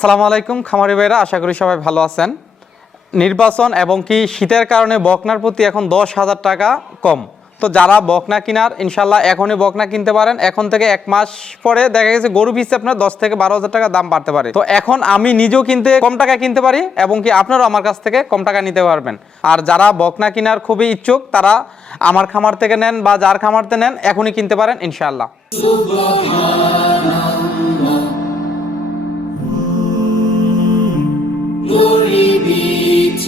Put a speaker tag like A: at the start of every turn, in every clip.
A: আসসালামু আলাইকুম, খামারি ভাইরা, আশা করি সবাই ভালো আছেন। নির্বাচন এবং কি শীতের কারণে বকনার প্রতি এখন দশ হাজার টাকা কম। তো যারা বকনা কেনার, ইনশাল্লাহ এখনই বকনা কিনতে পারেন। এখন থেকে এক মাস পরে দেখা গেছে গরু পিসে আপনার দশ থেকে বারো হাজার টাকা দাম বাড়তে পারে। তো এখন আমি নিজেও কিনতে কম টাকা কিনতে পারি এবং কি আপনারাও আমার কাছ থেকে কম টাকা নিতে পারবেন। আর যারা বকনা কেনার খুবই ইচ্ছুক, তারা আমার খামার থেকে নেন বা যার খামারতে নেন, এখনই কিনতে পারেন, ইনশাল্লাহ।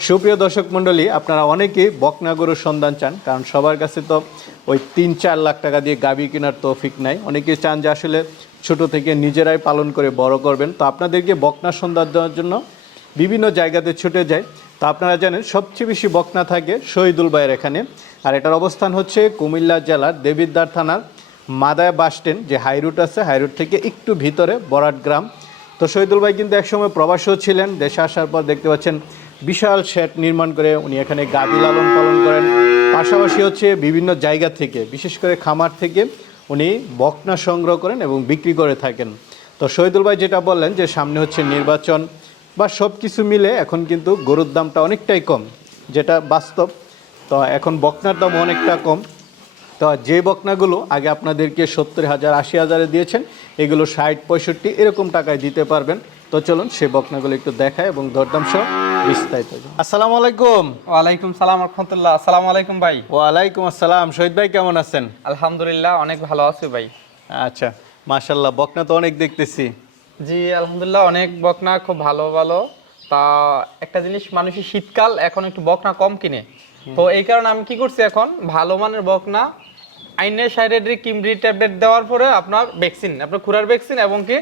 B: সুপ্রিয় দর্শক মণ্ডলী, আপনারা অনেকেই বকনা সন্ধান চান, কারণ সবার কাছে তো ওই তিন চার লাখ টাকা দিয়ে গাবি কেনার তৌফিক নাই। অনেকেই চান যে আসলে ছোট থেকে নিজেরাই পালন করে বড় করবেন। তো আপনাদেরকে বকনা সন্ধান দেওয়ার জন্য বিভিন্ন জায়গাতে ছুটে যায় তো আপনারা জানেন, সবচেয়ে বেশি বকনা থাকে শহীদুল ভাইয়ের এখানে। আর এটার অবস্থান হচ্ছে কুমিল্লা জেলার দেবিদ্বার থানার মাদায় বাস স্ট্যান্ড, যে হাইরুট আছে হাইরুট থেকে একটু ভিতরে বরাট গ্রাম। তো শহীদুল ভাই কিন্তু একসময় প্রবাসও ছিলেন। দেশে আসার পর দেখতে পাচ্ছেন বিশাল শেড নির্মাণ করে উনি এখানে গাভী লালন পালন করেন। পাশাপাশি হচ্ছে বিভিন্ন জায়গা থেকে, বিশেষ করে খামার থেকে, উনি বকনা সংগ্রহ করেন এবং বিক্রি করে থাকেন। তো শহীদুল ভাই যেটা বললেন যে সামনে হচ্ছে নির্বাচন বা সব কিছু মিলে এখন কিন্তু গরুর দামটা অনেকটাই কম, যেটা বাস্তব। তো এখন বকনার দাম অনেকটা কম। তো যে বকনাগুলো আগে আপনাদেরকে সত্তর হাজার, আশি হাজারে দিয়েছেন, এগুলো ষাট, পঁয়ষট্টি এরকম টাকায় দিতে পারবেন। তো চলুন সেই বকনাগুলো একটু দেখায় এবং দরদাম সহ বিস্তারিত। আসসালামু আলাইকুম।
A: ওয়ালাইকুম সালাম রহমতুল্লাহ। আসসালামু আলাইকুম ভাই।
B: ওয়ালাইকুম আসসালাম। শহীদ ভাই কেমন আছেন?
A: আলহামদুলিল্লাহ অনেক ভালো আছি ভাই।
B: আচ্ছা মাশাল্লাহ বকনা তো অনেক দেখতেছি।
A: জি আলহামদুলিল্লাহ অনেক বকনা খুব ভালো ভালো। তা একটা জিনিস মানুষের শীতকাল এখন একটু বকনা কম কিনে। তো এই কারণে আমি কি করছি এখন? ভালো মানের বকনা আইনের সাইরেড্রি কিমরি ট্যাবলেট দেওয়ার পরে আপনার ভ্যাকসিন আপনার খুরার ভ্যাকসিন এবং কি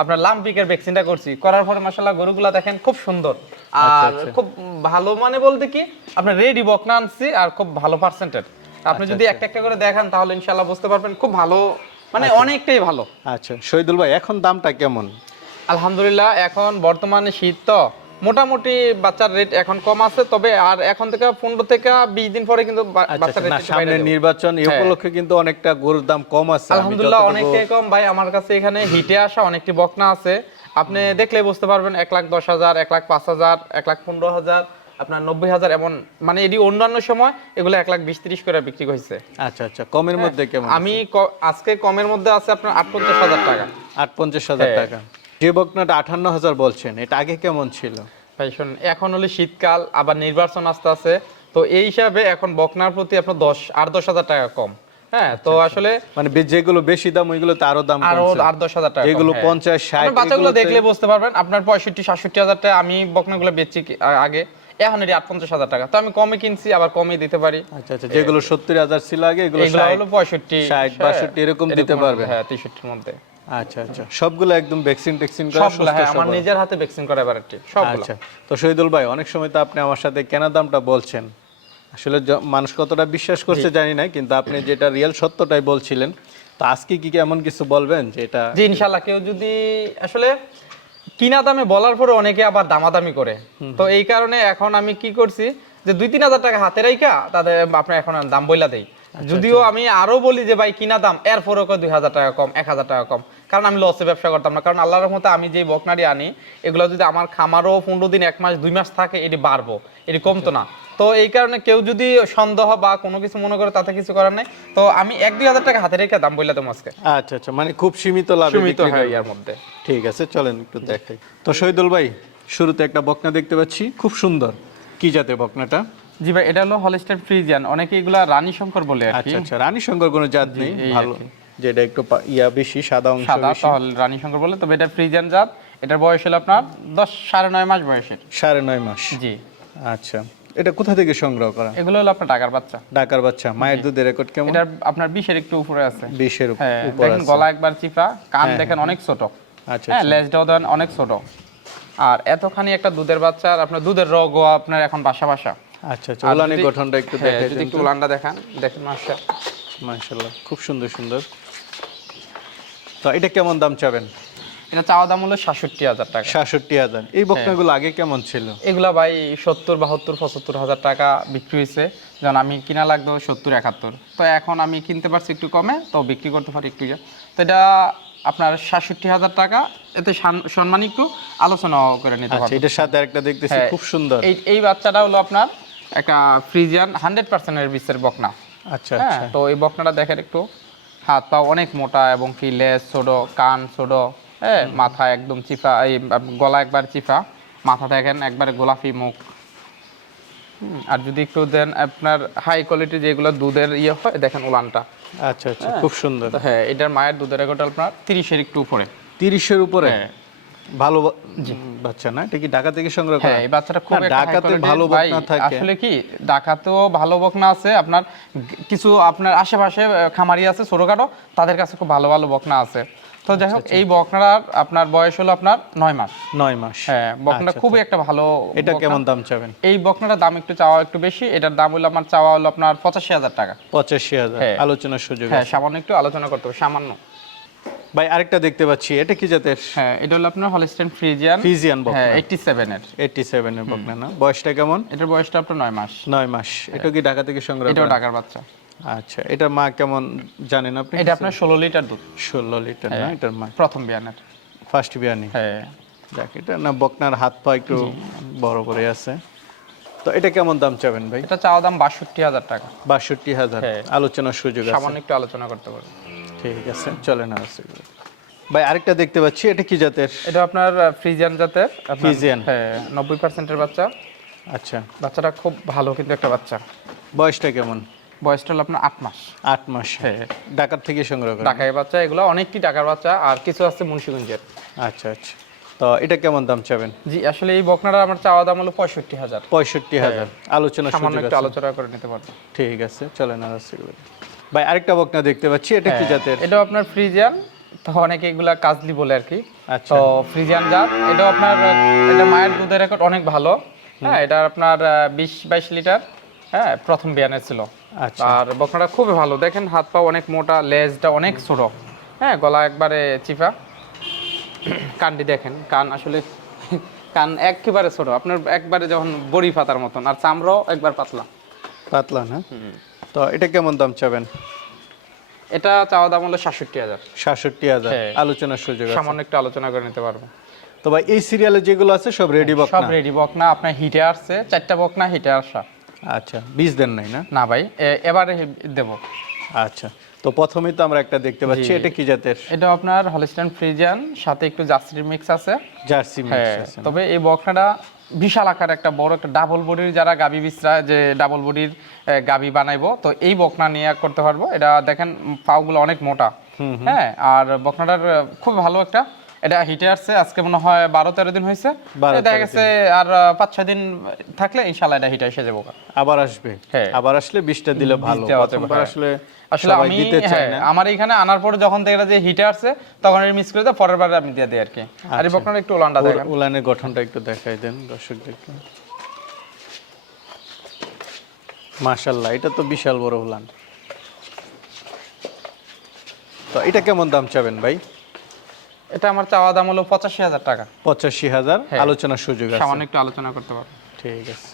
A: আপনার লাম্পিকের ভ্যাকসিনটা করছি। করার পরে মাসাল্লাহ গরুগুলা দেখেন খুব সুন্দর। আর খুব ভালো মানে বলতে কি আপনার রেডি বকনা আনছি আর খুব ভালো পার্সেন্টের আপনি যদি একটা একটা করে দেখেন তাহলে ইনশাল্লাহ বুঝতে পারবেন খুব ভালো মানে অনেকটাই ভালো।
B: আচ্ছা শহীদুল ভাই এখন দামটা কেমন?
A: আলহামদুলিল্লাহ এখন বর্তমানে শীত তো মোটামুটি বাচ্চার রেট এখন কম আছে তবে আর এখন থেকে পনেরো থেকে বিশ দিন পরে কিন্তু
B: আচ্ছা, আচ্ছা, না সামনে নির্বাচন এই
A: হ্যাঁ।
B: উপলক্ষে কিন্তু অনেকটা গরুর দাম কম আছে
A: আলহামদুলিল্লাহ অনেকটাই কম। ভাই আমার কাছে এখানে হিটে আসা অনেকটি বকনা আছে। আপনি দেখলে বুঝতে পারবেন এক লাখ দশ হাজার এক লাখ পাঁচ হাজার এক লাখ পনেরো হাজার আপনার নব্বই হাজার এমন মানে এটি অন্যান্য সময় এগুলো এক লাখ বিশ ত্রিশ করে বিক্রি হয়েছে।
B: আচ্ছা আচ্ছা কমের মধ্যে কেমন
A: আমি আজকে কমের মধ্যে আছে আপনার আট পঞ্চাশ হাজার টাকা।
B: আট পঞ্চাশ হাজার
A: হ্যাঁ।
B: টাকা। যে বকনাটা আঠান্ন হাজার বলছেন এটা আগে কেমন ছিল?
A: ভাই শোনেন এখন হলে শীতকাল আবার নির্বাচন আসতে আছে তো এই হিসাবে এখন বকনার প্রতি আপনার দশ আট দশ হাজার টাকা কম। হ্যাঁ তো আসলে
B: মানে যেগুলো বেশি দাম ওইগুলো তো আরও দাম আরও।
A: আর দশ হাজার টাকা
B: যেগুলো
A: হ্যাঁ।
B: পঞ্চাশ ষাট
A: বাচ্চাগুলো দেখলে বুঝতে পারবেন আপনার পঁয়ষট্টি সাতষট্টি হাজার টাকা আমি বকনাগুলো বেচছি আগে। এখন এটি আট পঞ্চাশ হাজার টাকা। তো আমি কমে কিনছি আবার কমে দিতে পারি।
B: আচ্ছা আচ্ছা যেগুলো সত্তর হাজার ছিল আগে এগুলো
A: এগুলো
B: 60
A: হলো পঁয়ষট্টি
B: ষাট, বাষট্টি এরকম দিতে পারবেন।
A: হ্যাঁ তেষট্টির মধ্যে।
B: আচ্ছা আচ্ছা। সবগুলো একদম ভ্যাকসিন ট্যাকসিন করা
A: সবগুলো হ্যাঁ আমার নিজের হাতে ভ্যাকসিন করা এবার একটি সবগুলো।
B: আচ্ছা তো শহীদুল ভাই অনেক সময় তো আপনি আমার সাথে কেনা দামটা বলছেন। আসলে মানুষ কতটা বিশ্বাস করছে জানি না কিন্তু আপনি যেটা রিয়েল সত্যটাই বলছিলেন তো আজকে কি কি এমন কিছু বলবেন যে এটা
A: জি ইনশাল্লাহ কেউ যদি আসলে কিনা দামে বলার পরে অনেকে আবার দামাদামি করে। তো এই কারণে এখন আমি কি করছি যে দুই তিন হাজার টাকা হাতে রাইকা তাদের আপনার এখন দাম বইলা দেই। যদিও আমি আরও বলি যে ভাই কিনা দাম এর পরেও দুই হাজার টাকা কম এক হাজার টাকা কম। কারণ আমি লসে ব্যবসা করতাম না। কারণ আল্লাহর রহমতে আমি যে বকনারি আনি এগুলো যদি আমার খামারও পনেরো দিন এক মাস দুই মাস থাকে এটি বাড়বো। এটি কমতো না। তো এই কারণে কেউ যদি সন্দেহ বা কোনো কিছু মনে করে তাতে কিছু করার নাই তো আমি এক দুই হাজার টাকা হাতে রেখে দাম বইলা দেবো আজকে।
B: আচ্ছা আচ্ছা মানে খুব সীমিত লাভ
A: সীমিত হয় ইয়ার মধ্যে।
B: ঠিক আছে চলেন একটু দেখাই। তো শহীদুল ভাই শুরুতে একটা বকনা দেখতে পাচ্ছি খুব সুন্দর। কি জাতের বকনাটা?
A: জি ভাই এটা হলো হলস্টার ফ্রিজিয়ান অনেকে এগুলা রানী শঙ্কর বলে আর কি।
B: আচ্ছা আচ্ছা রানী শঙ্কর কোনো জাত নেই ভালো। যেটা একটু ইয়া বেশি সাদা অংশ
A: সাদা তাহলে রানী শঙ্কর বলে তবে এটা ফ্রিজিয়ান জাত। এটার বয়স হলো আপনার দশ সাড়ে নয় মাস বয়সের।
B: সাড়ে নয় মাস।
A: জি।
B: আচ্ছা। এটা কোথা থেকে সংগ্রহ করা?
A: এগুলো হলো আপনার টাকার বাচ্চা।
B: ঢাকার বাচ্চা মায়ের দুধের রেকর্ড কেমন?
A: এটার আপনার বিশের একটু উপরে আছে।
B: বিশের উপ-
A: হ্যাঁ দেখেন গলা একবার চিপা কান দেখেন অনেক ছোট।
B: আচ্ছা
A: হ্যাঁ লেজটাও দেন অনেক ছোট। আর এতখানি একটা দুধের বাচ্চা আর আপনার দুধের রগও আপনার এখন বাসা বাসা।
B: আচ্ছা আচ্ছা উলানের গঠনটা একটু
A: হ্যাঁ,
B: দেখাই
A: যদি একটু উলানটা দেখান দেখেন মাসা
B: মাশাআল্লাহ খুব সুন্দর সুন্দর। তো এটা কেমন দাম চাবেন?
A: এটা চাওয়া দাম হলো সাতষট্টি হাজার টাকা।
B: সাতষট্টি হাজার। এই বকনাগুলো আগে কেমন ছিল?
A: এগুলা ভাই সত্তর বাহাত্তর পঁচাত্তর হাজার টাকা বিক্রি হয়েছে। যেমন আমি কিনা লাগতো সত্তর একাত্তর। তো এখন আমি কিনতে পারছি একটু কমে তো বিক্রি করতে পারি একটু ইয়ে। তো এটা আপনার সাতষট্টি হাজার টাকা। এতে একটু আলোচনা করে নিতে
B: আচ্ছা এটার সাথে একটা দেখতেছি
A: হ্যাঁ,
B: খুব সুন্দর।
A: এই এই বাচ্চাটা হলো আপনার একটা ফ্রিজিয়ান হান্ড্রেড পার্সেন্টের বিচের বকনা।
B: আচ্ছা
A: হ্যাঁ
B: আচ্ছা।
A: তো এই বকনাটা দেখেন একটু। হাত পা অনেক মোটা এবং কি লেজ ছোট কান ছোট। হ্যাঁ মাথা একদম চিপা এই গলা একবার চিপা মাথা দেখেন একবারে গোলাপি মুখ। আর যদি একটু দেন আপনার হাই কোয়ালিটি যেগুলো দুধের ইয়ে হয় দেখেন উলানটা।
B: আচ্ছা আচ্ছা খুব সুন্দর।
A: হ্যাঁ এটার মায়ের দুধের রেকর্ড আপনার তিরিশের একটু উপরে।
B: তিরিশের উপরে?
A: হ্যাঁ।
B: ভালো বাচ্চা না? এটা কি ঢাকা থেকে সংগ্রহ করা?
A: হ্যাঁ এই বাচ্চাটা খুব
B: ঢাকাতে ভালো বকনা থাকে।
A: আসলে কি ঢাকাতেও ভালো বকনা আছে আপনার কিছু আপনার আশেপাশে খামারি আছে ছোটখাটো তাদের কাছে খুব ভালো ভালো বকনা আছে। তো যাই
B: আচ্ছা,
A: হোক এই বকনার আপনার বয়স হলো আপনার নয় মাস।
B: নয় মাস।
A: হ্যাঁ বকনাটা
B: আচ্ছা,
A: খুবই একটা ভালো
B: এটা কেমন দাম চাবেন?
A: এই বকনাটার দাম একটু চাওয়া একটু বেশি এটার দাম হলো আপনার চাওয়া হলো আপনার পঁচাশি হাজার টাকা।
B: পঁচাশি হাজার
A: হ্যাঁ।
B: আলোচনার সুযোগ
A: হ্যাঁ সামান্য একটু আলোচনা করতে হবে সামান্য।
B: ভাই আরেকটা দেখতে পাচ্ছি এটা কি জাতের?
A: হ্যাঁ এটা হলো আপনার হলিস্টেন ফ্রিজিয়ান
B: ফিজিয়ান
A: হ্যাঁ
B: বকনা
A: এইটটি সেভেনের
B: এইটটি সেভেনের বকনা না? বয়সটা কেমন?
A: এটার বয়সটা আপনার নয় মাস।
B: নয় মাস। এটা কি ঢাকা থেকে সংগ্রহ
A: এটাও
B: করা?
A: টাকার বাচ্চা।
B: আচ্ছা এটা মা কেমন জানেন আপনি?
A: এটা আপনার ষোলো লিটার দুধ।
B: ষোলো লিটার না? এটার মা?
A: প্রথম বিয়ানের।
B: ফার্স্ট বিয়ানি?
A: হ্যাঁ।
B: যাক এটা না বকনার হাত পা একটু বড় করে আছে। তো এটা কেমন দাম চাবেন ভাই?
A: এটা চাওয়া দাম বাষট্টি হাজার টাকা।
B: বাষট্টি হাজার।
A: হ্যাঁ।
B: আলোচনার সুযোগ আছে।
A: সামান্য একটু আলোচনা করতে পারব
B: ঠিক আছে চলে না আছে ভাই আরেকটা দেখতে পাচ্ছি এটা কি জাতের?
A: এটা আপনার ফ্রিজিয়ান জাতের।
B: ফ্রিজিয়ান।
A: হ্যাঁ নব্বই পার্সেন্টের বাচ্চা।
B: আচ্ছা।
A: বাচ্চাটা খুব ভালো কিন্তু একটা বাচ্চা।
B: বয়সটা কেমন?
A: বয়সটা হলো আপনার আট মাস।
B: আট মাস।
A: হ্যাঁ।
B: ঢাকার থেকে সংগ্রহ করা।
A: ঢাকায় বাচ্চা এগুলো অনেকটি টাকার বাচ্চা আর কিছু আছে মুন্সিগঞ্জের।
B: আচ্ছা আচ্ছা। তো এটা কেমন দাম চাবেন?
A: জি আসলে এই বকনাটা আমার চাওয়া দাম হলো পঁয়ষট্টি হাজার।
B: পঁয়ষট্টি হাজার। আলোচনার
A: সামান্য একটু আলোচনা করে নিতে পারব।
B: ঠিক আছে চলে না ভাই আরেকটা বকনা দেখতে পাচ্ছি এটা কি জাতের?
A: এটাও আপনার ফ্রিজিয়ান তো অনেকে এগুলা কাজলি বলে আর কি।
B: আচ্ছা।
A: তো ফ্রিজিয়ান জাত এটাও আপনার এটা মায়ের দুধের রেকর্ড অনেক ভালো। হ্যাঁ এটা আপনার বিশ বাইশ লিটার। হ্যাঁ প্রথম বিয়ানের ছিল।
B: আচ্ছা।
A: আর বকনাটা খুবই ভালো। দেখেন হাত পা অনেক মোটা লেজটা অনেক ছোট। হ্যাঁ গলা একবারে চিপা। কানটি দেখেন কান আসলে কান একেবারে ছোট। আপনার একবারে যখন বড়ি পাতার মতন আর চামড়াও একবার পাতলা।
B: পাতলা না? তো এটা কেমন দাম চাবেন?
A: এটা চাওয়া দাম হলো সাতষট্টি হাজার।
B: সাতষট্টি হাজার।
A: হ্যাঁ।
B: আলোচনার সুযোগ
A: সামান্য একটু আলোচনা করে নিতে পারব।
B: তো ভাই এই সিরিয়ালে যেগুলো আছে সব রেডি
A: সব
B: বকনা
A: রেডি বকনা। আপনার হিটে আসছে চারটা বকনা হিটে আসা।
B: আচ্ছা বীজ দেন নাই না?
A: না ভাই এবারে দেব।
B: আচ্ছা তো প্রথমেই তো আমরা একটা দেখতে পাচ্ছি এটা কি জাতের?
A: এটা আপনার হলিস্টান ফ্রিজিয়ান সাথে একটু জার্সির মিক্স আছে।
B: জার্সি মিক্স
A: হ্যাঁ
B: আছে।
A: তবে এই বকনাটা বিশাল আকার একটা বড় একটা ডাবল বডির যারা গাবি বিচরা যে ডাবল বডির গাবি বানাইবো তো এই বকনা নিয়ে করতে পারব। এটা দেখেন পাগুলো অনেক মোটা। হ্যাঁ আর বকনাটার খুব ভালো একটা এটা হিটে আসছে আজকে মনে হয় বারো তেরো দিন হয়েছে। দেখা গেছে আর পাঁচ ছয় দিন থাকলে ইনশাল্লাহ এটা হিটে এসে যাব
B: আবার আসবে।
A: হ্যাঁ।
B: আবার আসলে বীজটা দিলে ভালো।
A: হ্যাঁ।
B: আসলে
A: আসলে আমি হ্যাঁ, আমার এখানে আনার পরে যখন দেখলাম যে হিটে আসছে তখন আমি মিস করে দেয় পরের বার আমি দিয়ে দিই আর কি। আর এই
B: আচ্ছা।
A: একটু উলানটা দেখেন।
B: উল- উলানের গঠনটা একটু দেখাই দেন দর্শকদেরকে। মাশাল্লাহ এটা তো বিশাল বড় উলান। তো এটা কেমন দাম চাবেন ভাই?
A: এটা আমার চাওয়া দাম হলো পঁচাশি হাজার টাকা।
B: পঁচাশি হাজার
A: হ্যাঁ।
B: আলোচনার সুযোগ আছে।
A: সামান্য একটু আলোচনা করতে পারব
B: ঠিক আছে।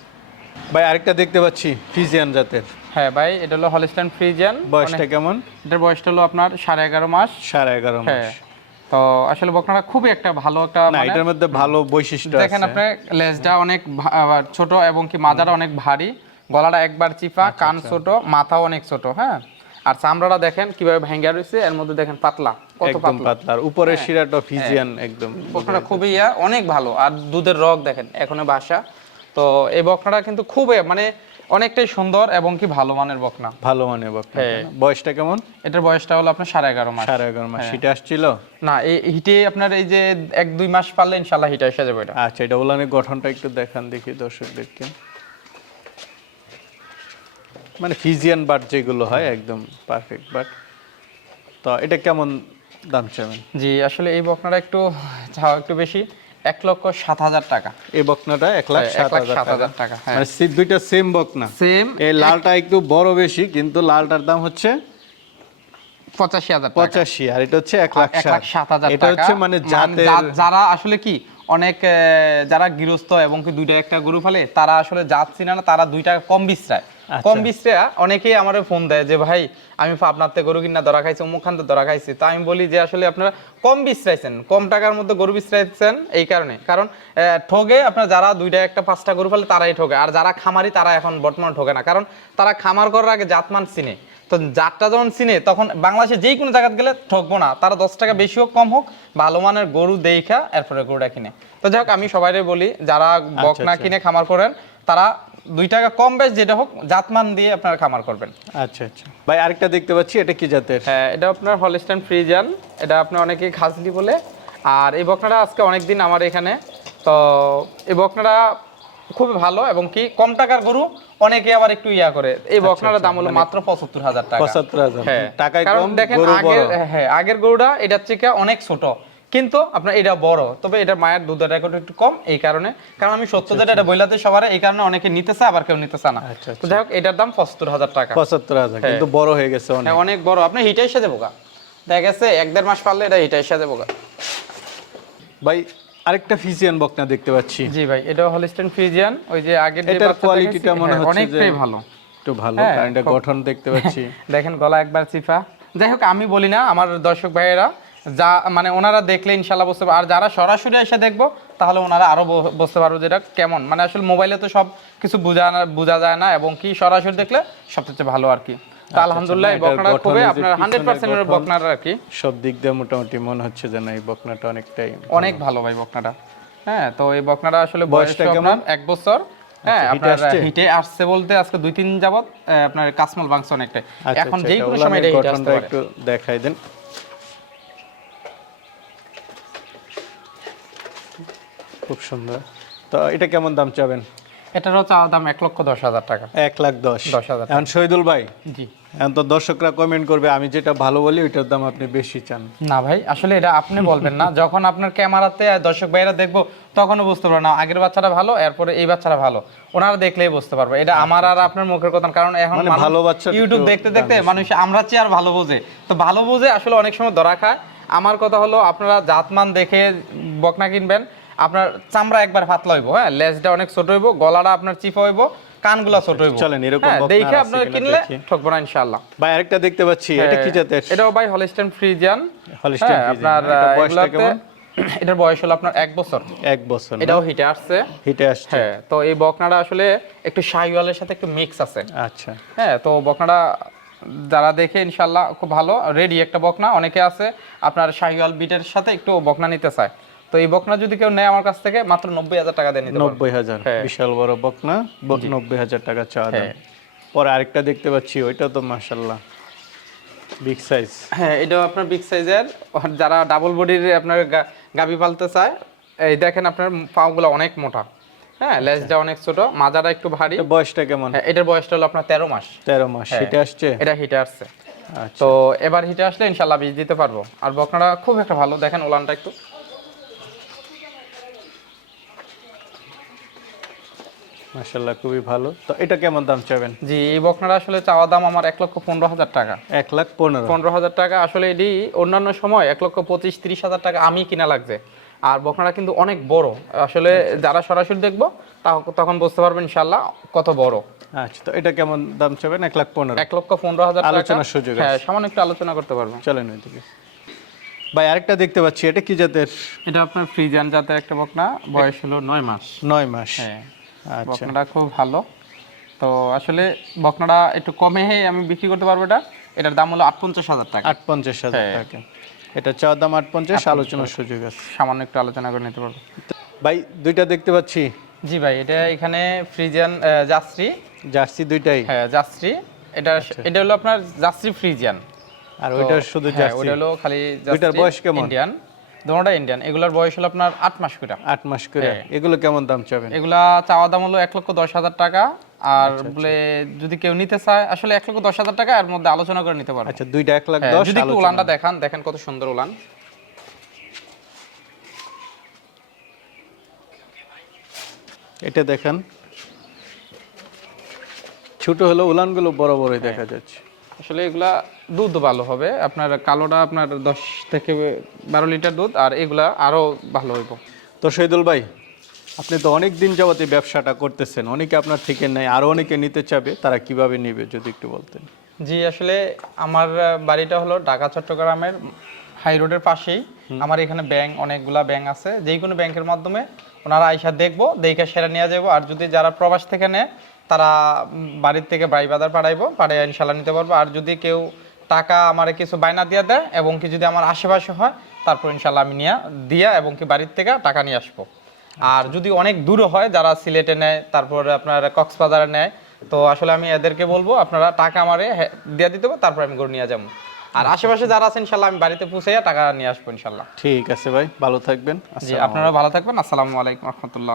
B: ভাই আরেকটা দেখতে পাচ্ছি ফিজিয়ান জাতের।
A: হ্যাঁ ভাই এটা হলো হলিস্টান ফ্রিজিয়ান।
B: বয়সটা কেমন?
A: এটার বয়সটা হলো আপনার সাড়ে এগারো মাস।
B: সাড়ে এগারো মাস।
A: হ্যাঁ। তো আসলে বকনাটা খুবই একটা ভালো একটা
B: না
A: মানে-
B: এটার মধ্যে ভালো বৈশিষ্ট্য
A: দেখেন
B: আছে।
A: আপনার লেজটা অনেক ছোট এবং কি মাজাটা অনেক ভারী। গলাটা একবার চিপা
B: আচ্ছা,
A: কান ছোট মাথাও অনেক ছোট হ্যাঁ। আর চামড়াটা দেখেন কীভাবে ভেঙ্গা রয়েছে এর মধ্যে দেখেন পাতলা।
B: একদম
A: পাতলা।
B: উপরের শিরাটা ফিজিয়ান একদম।
A: বকনাটা খুবই ইয়া অনেক ভালো। আর দুধের রগ দেখেন এখনও বাসা। তো এই বকনাটা কিন্তু খুবই মানে অনেকটাই সুন্দর এবং কি ভালো মানের বকনা।
B: ভালো মানে বকনা।
A: হ্যাঁ।
B: বয়সটা কেমন?
A: এটার বয়সটা হলো আপনার সাড়ে এগারো মাস।
B: সাড়ে এগারো মাস।
A: হ্যাঁ।
B: সেটা আসছিল?
A: না এই হিটে আপনার এই যে এক দুই মাস পারলে ইনশাল্লাহ হিটে এসে যাবে এটা।
B: আচ্ছা এটা উলানের গঠনটা একটু দেখান দেখি দর্শকদেরকে। মানে ফিজিয়ান বাট যেগুলো হয় একদম পারফেক্ট বাট। তো এটা কেমন দাম চাবেন
A: জি আসলে এই বকনাটা একটু চাওয়া একটু বেশি। এক লক্ষ সাত হাজার টাকা।
B: এই বকনাটা এক লাখ
A: হ্যাঁ,
B: সাত হাজার টাকা।
A: হ্যাঁ।
B: মানে দুইটা সেম বকনা।
A: সেম
B: এই লালটা একটু বড় বেশি কিন্তু লালটার দাম হচ্ছে
A: পঁচাশি হাজার
B: পঁচাশি আর এটা হচ্ছে এক লাখ
A: সাত হাজার
B: এটা হচ্ছে মানে
A: যারা আসলে কি অনেক যারা গৃহস্থ এবং কি দুইটা একটা গরু ফেলে তারা আসলে জাত চিনে না তারা দুইটা কম বিচরায়
B: আচ্ছা।
A: কম বিচরা অনেকেই আমার ফোন দেয় যে ভাই আমি আপনার থেকে গরু কিনা ধরা খাইছি অমুক খান ধরা খাইছি। তো আমি বলি যে আসলে আপনারা কম বিশ্রাইছেন কম টাকার মধ্যে গরু বিচরাইছেন এই কারণে। কারণ ঠগে আপনার যারা দুইটা একটা পাঁচটা গরু ফেলে তারাই ঠগে। আর যারা খামারি তারা এখন বর্তমানে ঠগে না। কারণ তারা খামার করার আগে জাতমান চিনে। তো জাতটা যখন চিনে তখন বাংলাদেশে যেই কোনো জায়গায় গেলে ঠকবো না। তারা দশ টাকা বেশি হোক কম হোক ভালো মানের গরু দেখা এরপরে গরুটা কিনে। তো যাই হোক আমি সবাই বলি যারা বকনা
B: আচ্ছা।
A: কিনে খামার করেন তারা দুই টাকা কম বেশ যেটা হোক জাতমান দিয়ে আপনার খামার করবেন।
B: আচ্ছা আচ্ছা। ভাই আরেকটা দেখতে পাচ্ছি এটা কি জাতের?
A: হ্যাঁ এটা আপনার হলস্টাইন ফ্রিজান এটা আপনার অনেকে খাসলি বলে। আর এই বকনাটা আজকে অনেক দিন আমার এখানে। তো এই বকনাটা খুবই ভালো এবং কি কম টাকার গরু অনেকে আবার একটু ইয়া করে। এই বকনাটার দাম হলো মাত্র পঁচাত্তর হাজার টাকা।
B: পঁচাত্তর হাজার।
A: হ্যাঁ
B: টাকায়
A: কারণ দেখেন
B: গরু
A: আগের হ্যাঁ আগের গরুটা এটার থেকে অনেক ছোট কিন্তু আপনার এটা বড় তবে এটা মায়ের দুধের রেকর্ড একটু কম এই কারণে। কারণ আমি সত্য যেটা এটা বইলাতে সবার এই কারণে অনেকে নিতেছে আবার কেউ নিতেছে না।
B: আচ্ছা,
A: তো যাই হোক এটার দাম পঁচাত্তর হাজার টাকা।
B: পঁচাত্তর হাজার কিন্তু বড় হয়ে গেছে অনেক।
A: হ্যাঁ অনেক বড়। আপনি হিটাই সাথে বোকা দেখা গেছে এক দেড় মাস পারলে এটা হিটাই সাথে বোকা
B: ভাই আরেকটা ফিজিয়ান বকনা দেখতে পাচ্ছি।
A: জি ভাই এটা হলিস্টেন ফ্রিজিয়ান ওই যে আগের যে
B: এটার কোয়ালিটিটা মনে
A: হ্যাঁ,
B: হচ্ছে যে
A: অনেকটাই ভালো।
B: একটু ভালো
A: হ্যাঁ,
B: কারণ এটা গঠন দেখতে পাচ্ছি।
A: দেখেন গলা একবার চিফা যাই হোক আমি বলি না আমার দর্শক ভাইয়েরা যা মানে ওনারা দেখলে ইনশাল্লাহ বুঝতে পারবে। আর যারা সরাসরি এসে দেখব তাহলে ওনারা আরও বু- বুঝতে পারবে যেটা কেমন। মানে আসলে মোবাইলে তো সব কিছু বোঝা বোঝা যায় না এবং কি সরাসরি দেখলে সবচেয়ে ভালো আর কি। আলহামদুলিল্লাহ
B: আচ্ছা, এটার
A: বকনাটা
B: গঠনে
A: খুবই আপনার
B: পিছনের
A: হান্ড্রেড পার্সেন্টের বকনার আর কি।
B: সব দিক দিয়ে মোটামুটি মনে হচ্ছে যে না এই বকনাটা অনেকটাই
A: অনেক ভালো ভাই বকনাটা। হ্যাঁ তো এই বকনাটা আসলে
B: বয়সটা কেমন?
A: এক বছর। হ্যাঁ
B: আচ্ছা,
A: আপনার হিটে আসছে বলতে আজকে দুই তিন যাবত আপনার কাসমল বাংছে অনেকটা
B: আচ্ছা,
A: এখন
B: আচ্ছা,
A: কোনো সময় এটা হিটে আসতে
B: একটু দেখাই দেন। খুব সুন্দর। তো এটা কেমন দাম চাবেন?
A: এটারও চাওয়া দাম এক লক্ষ দশ হাজার টাকা।
B: এক লাখ দশ।
A: দশ হাজার
B: এখন শহীদুল ভাই
A: জি।
B: তো দর্শকরা কমেন্ট করবে আমি যেটা ভালো বলি ওইটার দাম আপনি বেশি চান।
A: না ভাই আসলে এটা আপনি বলবেন না। যখন আপনার ক্যামেরাতে দর্শক ভাইরা দেখব তখনও বুঝতে পারবে না আগের বাচ্চাটা ভালো এরপরে এই বাচ্চাটা ভালো। ওনারা দেখলেই বুঝতে পারবে। এটা আমার আর আপনার মুখের কথা কারণ এখন
B: মানে ভালো বাচ্চার
A: ইউটিউব দেখতে দেখতে মানুষ আমরা চেয়ে আর ভালো বোঝে। তো ভালো বোঝে আসলে অনেক সময় ধরা খায়। আমার কথা হলো আপনারা জাতমান দেখে বকনা কিনবেন। আপনার চামড়া একবার পাতলা হইব হ্যাঁ? লেজটা অনেক ছোট হইব গলাটা আপনার চিপা হইব। কানগুলা ছোট হইব।
B: চলেন, এরকম
A: হ্যাঁ, দেখে কিনলে ঠকবো না ইনশাআল্লাহ।
B: ভাই আরেকটা দেখতে পাচ্ছি এটা কি জাতের?
A: এটাও ভাই হলিস্টেন ফ্রিজিয়ান। হ্যাঁ, আপনার
B: বয়সটা কেমন?
A: এটার বয়স হলো আপনার এক বছর।
B: এক বছর
A: এটাও হিটে আসছে।
B: হিটে আসছে।
A: হ্যাঁ তো এই বকনাটা আসলে একটু শাহিওয়ালের সাথে একটু মিক্স আছে।
B: আচ্ছা।
A: হ্যাঁ তো বকনাটা যারা দেখে ইনশাল্লাহ খুব ভালো রেডি একটা বকনা। অনেকে আছে আপনার শাহিওয়াল বিটের সাথে একটু বকনা নিতে চায়। তো এই বকনা যদি কেউ নেয় আমার কাছ থেকে মাত্র নব্বই হাজার টাকা পারবে।
B: নব্বই হাজার।
A: হ্যাঁ।
B: বিশাল বড় বকনা নব্বই হাজার টাকা চাওয়া দাম।
A: হ্যাঁ।
B: পরে আরেকটা দেখতে পাচ্ছি ওইটা তো মাশাল্লাহ। Big size.
A: হ্যাঁ এটাও আপনার বিগ সাইজের। যারা ডাবল বডির আপনার গা- গাভী পালতে চায় এই দেখেন আপনার পাগুলো অনেক মোটা। হ্যাঁ লেজটা অনেক ছোট মাজাটা একটু ভারী।
B: বয়সটা কেমন?
A: হ্যাঁ, এটার বয়সটা হলো আপনার তেরো মাস।
B: তেরো মাস। হিটে আসছে?
A: এটা হিটে আসছে।
B: আচ্ছা।
A: তো এবার হিটে আসলে ইনশাল্লাহ বীজ দিতে পারব। আর বকনাটা খুব একটা ভালো দেখেন ওলানটা একটু।
B: মাশাল্লাহ খুবই ভালো। তো এটা কেমন দাম চাবেন
A: জি এই বকনাটা আসলে চাওয়া দাম আমার এক লক্ষ পনেরো হাজার টাকা।
B: এক লাখ পনেরো।
A: পনেরো হাজার টাকা আসলে এটি অন্যান্য সময় এক লক্ষ পঁচিশ তিরিশ হাজার টাকা আমি কিনা লাগছে। আর বকনাটা কিন্তু অনেক বড়। আসলে যারা সরাসরি দেখব তখন বুঝতে পারবেন ইনশাল্লাহ কত বড়।
B: আচ্ছা তো এটা কেমন দাম চাবেন এক লাখ পনেরো।
A: এক লক্ষ পনেরো হাজার
B: আলোচনার সুযোগ
A: হ্যাঁ সামান্য একটু আলোচনা করতে পারব।
B: চলেন ওইদিকে। ভাই আরেকটা দেখতে পাচ্ছি এটা কি জাতের?
A: এটা আপনার ফ্রিজান জাতের একটা বকনা বয়স হলো নয় মাস।
B: নয় মাস।
A: হ্যাঁ।
B: আচ্ছা
A: বকনাটা খুব ভালো। তো আসলে বকনাটা একটু কমে আমি বিক্রি করতে পারব এটা। এটার দাম হলো আট পঞ্চাশ হাজার টাকা।
B: আট পঞ্চাশ হাজার
A: হ্যাঁ।
B: টাকা। এটা চাওয়ার দাম আট পঞ্চাশ আলোচনার সুযোগ আছে।
A: সামান্য একটু আলোচনা করে নিতে পারব।
B: ভাই দুইটা দেখতে পাচ্ছি।
A: জি ভাই এটা এখানে ফ্রিজিয়ান জাস্ত্রী
B: জার্সি। দুইটাই?
A: হ্যাঁ জাস্ত্রী এটা এটা হলো আপনার জাস্ত্রী ফ্রিজিয়ান।
B: আর ওইটা শুধু
A: হ্যাঁ,
B: জার্সি।
A: ওটা হলো খালি
B: বয়স কেমন?
A: ইন্ডিয়ান। দুটোটা ইন্ডিয়ান এগুলোর বয়স হলো আপনার আট মাস করে।
B: আট মাস করে।
A: হ্যাঁ।
B: এগুলো কেমন দাম চাবেন?
A: এগুলা চাওয়া দাম হলো এক লক্ষ দশ হাজার টাকা। আর বলে যদি কেউ নিতে চায় আসলে এক লক্ষ দশ হাজার টাকা এর মধ্যে আলোচনা করে নিতে পারবে।
B: আচ্ছা দুইটা এক লাখ
A: হ্যাঁ,
B: দশ
A: যদি একটু উলানটা দেখান দেখেন কত সুন্দর উলান।
B: এটা দেখেন। ছোট হলো উলানগুলো বড় বড়ই দেখা যাচ্ছে।
A: আসলে এগুলা দুধ ভালো হবে। আপনার কালোটা আপনার দশ থেকে বারো লিটার দুধ আর এগুলা আরও ভালো হইব।
B: তো শহীদুল ভাই আপনি তো অনেক দিন যাবত এই ব্যবসাটা করতেছেন অনেকে আপনার থেকে নেয় আরও অনেকে নিতে চাবে তারা কীভাবে নেবে যদি একটু বলতেন?
A: জি আসলে আমার বাড়িটা হলো ঢাকা চট্টগ্রামের হাই রোডের পাশেই। আমার এখানে ব্যাংক অনেকগুলা ব্যাংক আছে। যেই কোনো ব্যাংকের মাধ্যমে ওনারা আইসা দেখব দেখে সেরা নিয়ে যাব। আর যদি যারা প্রবাস থেকে নেয় তারা বাড়ির থেকে বাড়ি বাজার পাঠাইবো পাঠিয়ে ইনশাল্লাহ নিতে পারব। আর যদি কেউ টাকা আমার কিছু বায়না দিয়ে দেয় এবং কি যদি আমার আশেপাশে হয় তারপর ইনশাল্লাহ আমি নিয়ে দিয়া এবং কি বাড়ির থেকে টাকা নিয়ে আসব। আর যদি অনেক দূরে হয় যারা সিলেটে নেয় তারপর আপনার কক্সবাজারে নেয় তো আসলে আমি এদেরকে বলব আপনারা টাকা আমারে দিয়ে দিতে হবে তারপর আমি গরু নিয়ে যাব। আর আশেপাশে যারা আছে ইনশাল্লাহ আমি বাড়িতে পৌঁছে টাকা নিয়ে আসব ইনশাল্লাহ
B: ঠিক আছে ভাই ভালো থাকবেন
A: আপনারা ভালো থাকবেন আসসালামু আলাইকুম রহমতুল্লাহ।